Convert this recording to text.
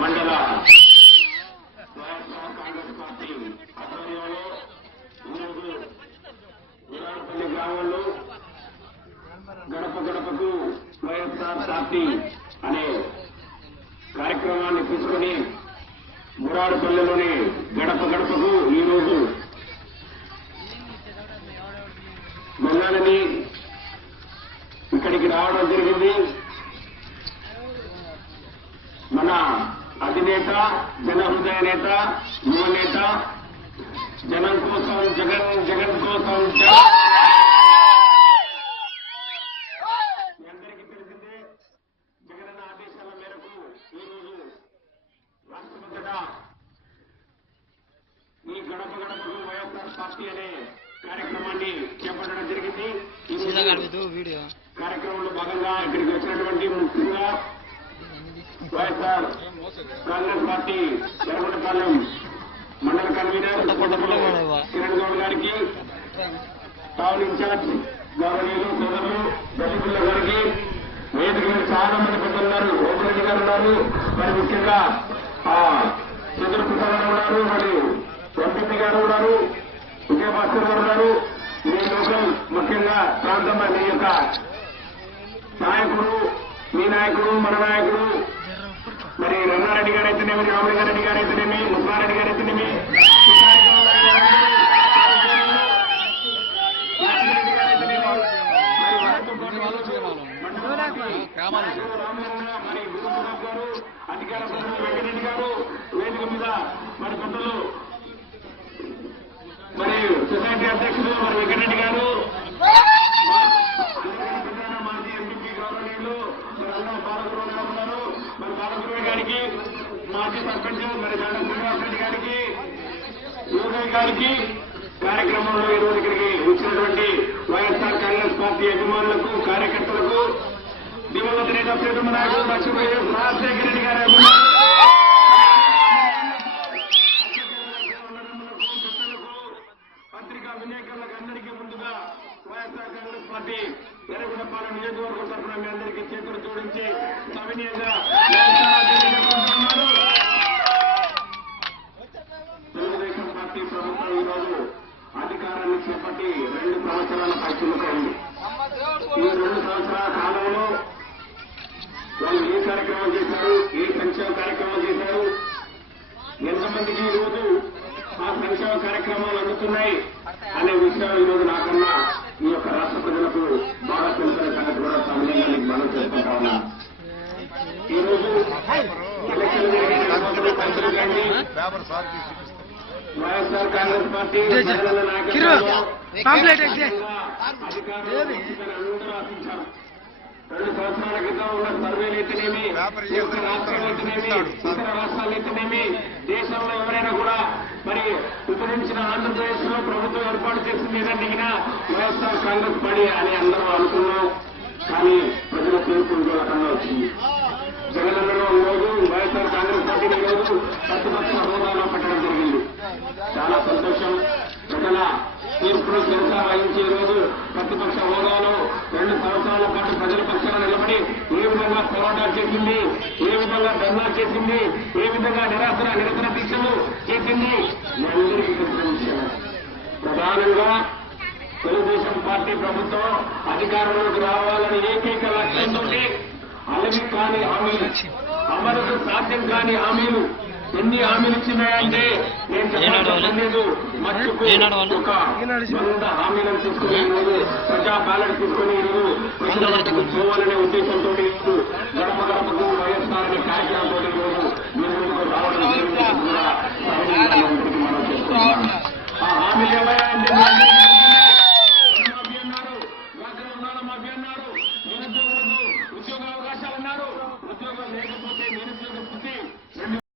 మండల వైఎస్ఆర్ కాంగ్రెస్ పార్టీ ఆధ్వర్యంలో ఈరోజు విరాడపల్లి గ్రామంలో గడప గడపకు వైఎస్ఆర్ పార్టీ అనే కార్యక్రమాన్ని తీసుకుని మురాడుపల్లిలోని గడప గడపకు ఈరోజు వెళ్ళాలని ఇక్కడికి రావడం జరిగింది. మన అధినేత, జనహృదయ నేత, యువ నేత, జనం కోసం జగన్, జగన్ కోసం మీ అందరికీ తెలిసిందే. జగనన్న ఆదేశాల మేరకు ఈరోజు రాష్ట్రమంతటా ఈ గడప గడపకు వైఎస్ఆర్ పార్టీ అనే కార్యక్రమాన్ని చేపట్టడం జరిగింది. కార్యక్రమంలో భాగంగా ఇక్కడికి వచ్చినటువంటి ముఖ్యంగా వైఎస్ఆర్ కాంగ్రెస్ పార్టీ ఎర్రగొండపాలెం మండల కన్వీనర్ కిరణ్ గౌడ్ గారికి, టౌన్ ఇన్ఛార్జ్ గవర్నీలు సోదరులు దళితుల గారికి, వేదిక మీద చాలా మంది పెద్దలు ఉన్నారు. ఓపిరెడ్డి గారు ఉన్నారు, మరి ముఖ్యంగా చంద్రప్రసాద్ గారు ఉన్నారు, మరి ఎంపీ గారు ఉన్నారు, విజయభాస్కర్ గారు ఉన్నారు. మీ లోకల్ ముఖ్యంగా ప్రాంతం మీ యొక్క నాయకుడు, మీ నాయకుడు, మన నాయకుడు మరి రంగారెడ్డి గారు అయితేనేమి, రామలింగారెడ్డి గారు అయితేనేమి, ముసారెడ్డి గారు అయితేనేమి, మరి గురుప్రసాద్ గారు, అధికార ప్రతినిధి వెంకటరెడ్డి గారు, వేదిక మీద మరి పెద్దలు మరి సొసైటీ అధ్యక్షులు మరి వెంకటరెడ్డి గారు, మాజీ ఎంపీ గౌరవనీయులు మరి అన్న బాలగురువు గారు ఉన్నారు. మరి బాలగురువు గారికి, మాజీ సర్పంచ్ మరి దండ శ్రీనివాసరెడ్డి గారికి, యోగయ్య గారికి, కార్యక్రమంలో ఈరోజు ఇక్కడికి వచ్చినటువంటి వైఎస్ఆర్ కాంగ్రెస్ పార్టీ అభిమానులకు, కార్యకర్తలకు, దివంగత నేత ప్రియతమ నాయకుడు లక్ష్మీ రాజశేఖర రెడ్డి గారు, పత్రికా విలేకరులకు అందరికీ ముందుగా వైఎస్ఆర్ కాంగ్రెస్ పార్టీ ఎర్రగొండపాలెం నియోజకవర్గం తరఫున మీ అందరికీ చేతులు జోడించి సవినీయంగా తెలుగుదేశం పార్టీ ప్రభుత్వం ఈరోజు అధికారాన్ని చేపట్టి 2 సంవత్సరాల పైచిలుకైంది. ఈ 2 సంవత్సరాల కాలంలో వాళ్ళు ఏ కార్యక్రమం చేశారు, ఏ సంక్షేమ కార్యక్రమం చేశారు, ఎంతమందికి ఈరోజు ఆ సంక్షేమ కార్యక్రమాలు అందుతున్నాయి అనే విషయం ఈరోజు నాకన్నా ఈ యొక్క రాష్ట్ర ప్రజలకు బాగా తెలుసుకునే సంగతి కూడా సమయానికి మనం చేసుకుంటా ఉన్నా. ఈరోజు ఎలక్షన్ జరిగిన వైఎస్ఆర్ కాంగ్రెస్ పార్టీ నాయకత్వంలో అధికారులు అందరూ ఆశించారు. 2 సంవత్సరాల క్రితం ఉన్న సర్వేలు అయితేనేమి, రాష్ట్రాలు అయితేనేమి, ఇతర రాష్ట్రాలు అయితేనేమి, దేశంలో ఎవరైనా కూడా మరి ఉపయోగించిన ఆంధ్రప్రదేశ్ లో ప్రభుత్వం ఏర్పాటు చేసింది ఏదడిగినా వైఎస్ఆర్ కాంగ్రెస్ పార్టీ అని అందరూ అనుకున్నాం. కానీ ప్రజల తీర్పు ఇంకో రకంగా వచ్చింది. జగనన్నలో ఈరోజు వైఎస్ఆర్ కాంగ్రెస్ పార్టీని ఈరోజు ప్రతిపక్ష హోదాలో పెట్టడం జరిగింది. చాలా సంతోషం. ప్రజల తీర్పును శిరస వహించి ఈరోజు ప్రతిపక్ష హోదాలో 2 సంవత్సరాల పాటు ప్రజల పక్షాన నిలబడి ఏ విధంగా పోరాటాలు చేసింది, ఏ విధంగా ధర్నా చేసింది, ఏ విధంగా నిరసన దీక్షలు చేసింది మీ అందరికీ తెలిసిన విషయం. ప్రధానంగా తెలుగుదేశం పార్టీ ప్రభుత్వం అధికారంలోకి రావాలని ఏకైక లక్ష్యంతో అలవి కాని హామీలు, అమలుకు సాధ్యం కాని హామీలు ఎన్ని హామీలు ఇచ్చినాయంటే నేను చెప్పలేదు. మట్టుకు ఒక 100 హామీలను తీసుకుని ఈరోజు ప్రజా బ్యాలెట్ తీసుకుని ఈరోజు పోవాలనే ఉద్దేశంతో గడప గడపకు